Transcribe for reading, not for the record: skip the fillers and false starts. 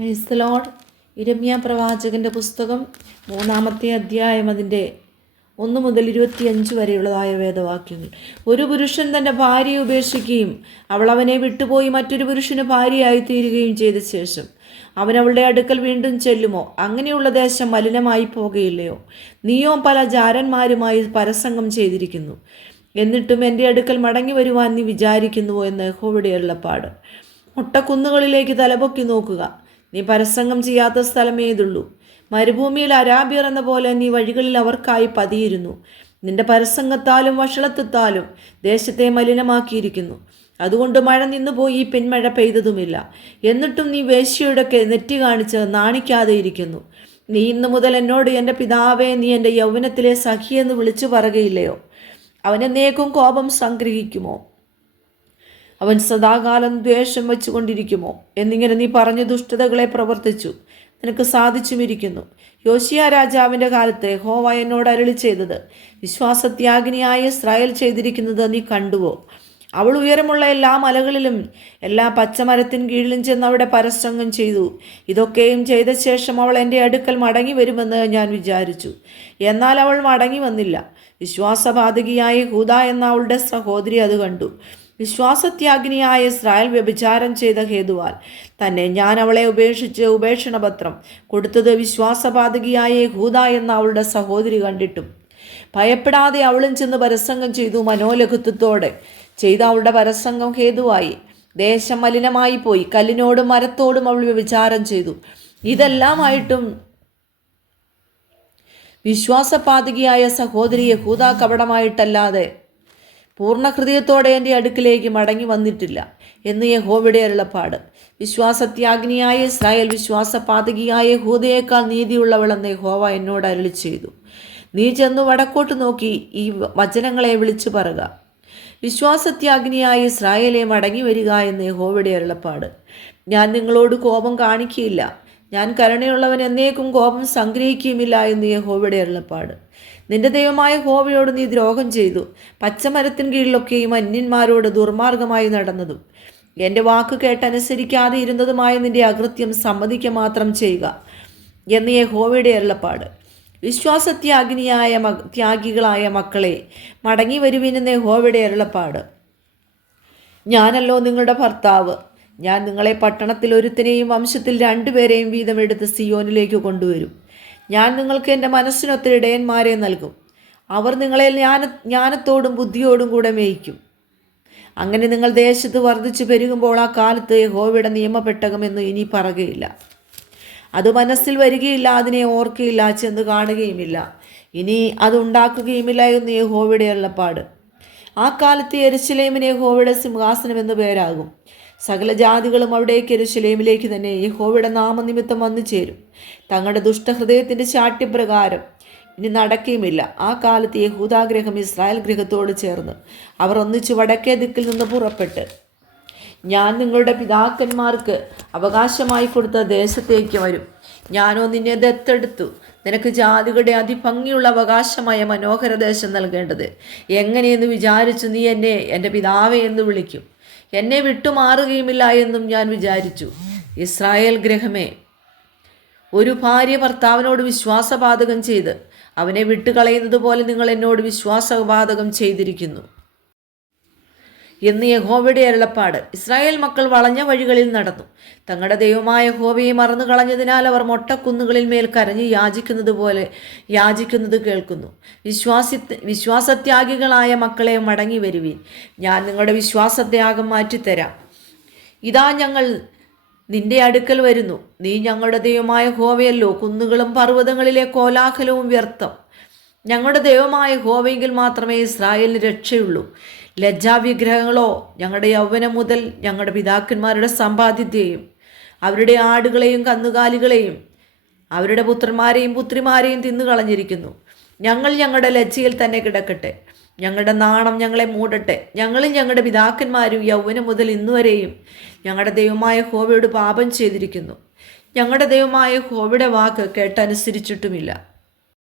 Praise the Lord. യിരെമ്യാ പ്രവാചകൻ്റെ പുസ്തകം 3-ാമത്തെ അധ്യായം അതിൻ്റെ 1 മുതൽ 25 വരെയുള്ളതായ വേദവാക്യങ്ങൾ. ഒരു പുരുഷൻ തൻ്റെ ഭാര്യയെ ഉപേക്ഷിക്കുകയും അവൾ അവനെ വിട്ടുപോയി മറ്റൊരു പുരുഷന് ഭാര്യയായി തീരുകയും ചെയ്ത ശേഷം അവൻ അവളുടെ അടുക്കൽ വീണ്ടും ചെല്ലുമോ? അങ്ങനെയുള്ള ദേശം മലിനമായി പോകുകയില്ലയോ? നീയോ പല ജാരന്മാരുമായി പരസംഗം ചെയ്തിരിക്കുന്നു, എന്നിട്ടും എൻ്റെ അടുക്കൽ മടങ്ങി വരുവാൻ നീ വിചാരിക്കുന്നുവോ എന്ന് യഹോവയുടെ അരുളപ്പാട്. മുട്ടക്കുന്നുകളിലേക്ക് തലപൊക്കി നോക്കുക, നീ പരസംഗം ചെയ്യാത്ത സ്ഥലമേതുള്ളൂ? മരുഭൂമിയിൽ അരാബ്യർ എന്ന പോലെ നീ വഴികളിൽ അവർക്കായി പതിയിരുന്നു. നിന്റെ പരസംഗത്താലും വഷളത്വത്താലും ദേശത്തെ മലിനമാക്കിയിരിക്കുന്നു. അതുകൊണ്ട് മഴ നിന്നുപോയി, പിന്മഴ പെയ്തതുമില്ല. എന്നിട്ടും നീ വേശ്യയുടെ നെറ്റി കാണിച്ച് നാണിക്കാതെ ഇരിക്കുന്നു. നീ ഇന്നു മുതൽ എന്നോട് എൻ്റെ പിതാവേ, നീ എൻ്റെ യൗവനത്തിലെ സഖിയെന്ന് വിളിച്ചു പറയുകയില്ലയോ? അവനെന്നേക്കും കോപം സംഗ്രഹിക്കുമോ? അവൻ സദാകാലം ദ്വേഷം വെച്ചുകൊണ്ടിരിക്കുമോ? എന്നിങ്ങനെ നീ പറഞ്ഞ ദുഷ്ടതകളെ പ്രവർത്തിച്ചു, നിനക്ക് സാധിച്ചുമിരിക്കുന്നു. യോശിയ രാജാവിൻ്റെ കാലത്ത് യഹോവ എന്നോട് അരുളി ചെയ്തത്, വിശ്വാസത്യാഗിനിയായ ഇസ്രായേൽ ചെയ്തിരിക്കുന്നത് നീ കണ്ടുവോ? അവൾ ഉയരമുള്ള എല്ലാ മലകളിലും എല്ലാ പച്ചമരത്തിൻ കീഴിലും ചെന്ന് അവിടെ പരസംഗം ചെയ്തു. ഇതൊക്കെയും ചെയ്ത ശേഷം അവൾ എൻ്റെ അടുക്കൽ മടങ്ങി വരുമെന്ന് ഞാൻ വിചാരിച്ചു. എന്നാൽ അവൾ മടങ്ങി വന്നില്ല. വിശ്വാസപാതകിയായ യഹൂദ എന്ന അവളുടെ സഹോദരി അത് കണ്ടു. വിശ്വാസത്യാഗിനിയായ ഇസ്രായേൽ വ്യഭിചാരം ചെയ്ത ഹേതുവാൽ തന്നെ ഞാൻ അവളെ ഉപേക്ഷിച്ച് ഉപേക്ഷണപത്രം കൊടുത്തത് വിശ്വാസപാതകിയായ യഹൂദ എന്ന അവളുടെ സഹോദരി കണ്ടിട്ടും ഭയപ്പെടാതെ അവളും ചെന്ന് പരസംഗം ചെയ്തു. മനോലഘുത്വത്തോടെ ചെയ്ത അവളുടെ പരസംഗം ഹേതുവായി ദേശം മലിനമായി പോയി. കല്ലിനോടും മരത്തോടും അവൾ വ്യഭിചാരം ചെയ്തു. ഇതെല്ലാമായിട്ടും വിശ്വാസപാതകിയായ സഹോദരി യഹൂദ കപടമായിട്ടല്ലാതെ പൂർണ്ണ ഹൃദയത്തോടെ എൻ്റെ അടുക്കിലേക്ക് മടങ്ങി വന്നിട്ടില്ല എന്ന് യഹോവയുടെ അരുളപ്പാട്. വിശ്വാസത്യാഗിനിയായ ഇസ്രായേൽ വിശ്വാസപാതകിയായ യഹൂദയേക്കാൾ നീതിയുള്ളവളെന്ന് യഹോവ എന്നോട് അരുളി ചെയ്തു. നീ ചെന്നു വടക്കോട്ട് നോക്കി ഈ വചനങ്ങളെ വിളിച്ചു പറയുക, വിശ്വാസത്യാഗിനിയായ ഇസ്രായേലെ മടങ്ങി വരിക എന്ന് യഹോവയുടെ അരുളപ്പാട്. ഞാൻ നിങ്ങളോട് കോപം കാണിക്കുകയില്ല, ഞാൻ കരുണയുള്ളവൻ, എന്നേക്കും കോപം സംഗ്രഹിക്കുകയുമില്ല എന്ന് യഹോവയുടെ അരുളപ്പാട്. നിന്റെ ദൈവമായ യഹോവയോട് നീ ദ്രോഹം ചെയ്തു, പച്ചമരത്തിൻ കീഴിലൊക്കെയും അന്യന്മാരോട് ദുർമാർഗമായി നടന്നതും എൻ്റെ വാക്ക് കേട്ടനുസരിക്കാതെ ഇരുന്നതുമായ നിന്റെ അകൃത്യം സമ്മതിക്കുക മാത്രം ചെയ്യുക എന്ന് യഹോവയുടെ അരുളപ്പാട്. ത്യാഗികളായ മക്കളെ മടങ്ങി വരുവിനെന്ന് യഹോവയുടെ അരുളപ്പാട്. ഞാനല്ലോ നിങ്ങളുടെ ഭർത്താവ്. ഞാൻ നിങ്ങളെ പട്ടണത്തിൽ ഒരുത്തിനെയും വംശത്തിൽ 2 പേരെയും വീതം എടുത്ത് സിയോനിലേക്ക് കൊണ്ടുവരും. ഞാൻ നിങ്ങൾക്ക് എൻ്റെ മനസ്സിനൊത്ത ഇടയന്മാരെ നൽകും. അവർ നിങ്ങളെ ജ്ഞാനത്തോടും ബുദ്ധിയോടും കൂടെ മേയിക്കും. അങ്ങനെ നിങ്ങൾ ദേശത്ത് വർദ്ധിച്ചു പെരുകുമ്പോൾ ആ കാലത്ത് യഹോവയുടെ നിയമപ്പെട്ടകമെന്ന് ഇനി പറയുകയില്ല. അത് മനസ്സിൽ വരികയില്ല, അതിനെ ഓർക്കുകയില്ല, ചെന്ന് കാണുകയുമില്ല, ഇനി അത് ഉണ്ടാക്കുകയുമില്ല എന്ന് യഹോവയുടെ അരുളപ്പാട്. ആ കാലത്ത് യെരൂശലേമിന് യഹോവയുടെ സിംഹാസനം എന്ന് പേരാകും. സകല ജാതികളും അവിടേക്ക് യെരൂശലേമിലേക്ക് തന്നെ യഹോവയുടെ നാമനിമിത്തം വന്നു ചേരും. തങ്ങളുടെ ദുഷ്ടഹൃദയത്തിൻ്റെ ശാഠ്യപ്രകാരം ഇനി നടക്കുകയുമില്ല. ആ കാലത്ത് യഹൂദാഗ്രഹം ഇസ്രായേൽ ഗൃഹത്തോട് ചേർന്ന് അവർ ഒന്നിച്ച് വടക്കേ ദിക്കിൽ നിന്ന് പുറപ്പെട്ട് ഞാൻ നിങ്ങളുടെ പിതാക്കന്മാർക്ക് അവകാശമായി കൊടുത്ത ദേശത്തേക്ക് വരും. ഞാനോ നിന്നെ ദത്തെടുത്തു, നിനക്ക് ജാതികളുടെ അതിഭംഗിയുള്ള അവകാശമായ മനോഹര ദേശം നൽകേണ്ടത് എങ്ങനെയെന്ന് വിചാരിച്ചു നീ എന്നെ എൻ്റെ പിതാവേ എന്ന് വിളിക്കും. എന്നെ വിട്ടുമാറുകയുമില്ല എന്നും ഞാൻ വിചാരിച്ചു. ഇസ്രായേൽ ഗൃഹമേ, ഒരു ഭാര്യ ഭർത്താവിനോട് വിശ്വാസപാതകം ചെയ്ത് അവനെ വിട്ടുകളയുന്നത് പോലെ നിങ്ങൾ എന്നോട് വിശ്വാസപാതകം ചെയ്തിരിക്കുന്നു എന്ന് യഹോവയുടെ അരുളപ്പാട്. ഇസ്രായേൽ മക്കൾ വളഞ്ഞ വഴികളിൽ നടന്നു. തങ്ങളുടെ ദൈവമായ യഹോവയെ മറന്നു കളഞ്ഞതിനാൽ അവർ മൊട്ടക്കുന്നുകളിൽ മേൽ കരഞ്ഞ് യാചിക്കുന്നത് കേൾക്കുന്നു. വിശ്വാസത്യാഗികളായ മക്കളെ മടങ്ങി വരുവീൻ, ഞാൻ നിങ്ങളുടെ വിശ്വാസത്യാഗം മാറ്റിത്തരാം. ഇതാ ഞങ്ങൾ നിന്റെ അടുക്കൽ വരുന്നു. നീ ഞങ്ങളുടെ ദൈവമായ യഹോവയല്ലോ. കുന്നുകളും പർവ്വതങ്ങളിലെ കോലാഹലവും വ്യർത്ഥം. ഞങ്ങളുടെ ദൈവമായ യഹോവയെങ്കിൽ മാത്രമേ ഇസ്രായേലിന് രക്ഷയുള്ളൂ. ലജ്ജാവിഗ്രഹങ്ങളോ ഞങ്ങളുടെ യൗവനം മുതൽ ഞങ്ങളുടെ പിതാക്കന്മാരുടെ സമ്പാദ്യത്തെയും അവരുടെ ആടുകളെയും കന്നുകാലികളെയും അവരുടെ പുത്രന്മാരെയും പുത്രിമാരെയും തിന്നുകളഞ്ഞിരിക്കുന്നു. ഞങ്ങൾ ഞങ്ങളുടെ ലജ്ജയിൽ തന്നെ കിടക്കട്ടെ, ഞങ്ങളുടെ നാണം ഞങ്ങളെ മൂടട്ടെ. ഞങ്ങളും ഞങ്ങളുടെ പിതാക്കന്മാരും യൗവനം മുതൽ ഇന്നുവരെയും ഞങ്ങളുടെ ദൈവമായ യഹോവയോട് പാപം ചെയ്തിരിക്കുന്നു. ഞങ്ങളുടെ ദൈവമായ യഹോവയുടെ വാക്ക് കേട്ടനുസരിച്ചിട്ടുമില്ല.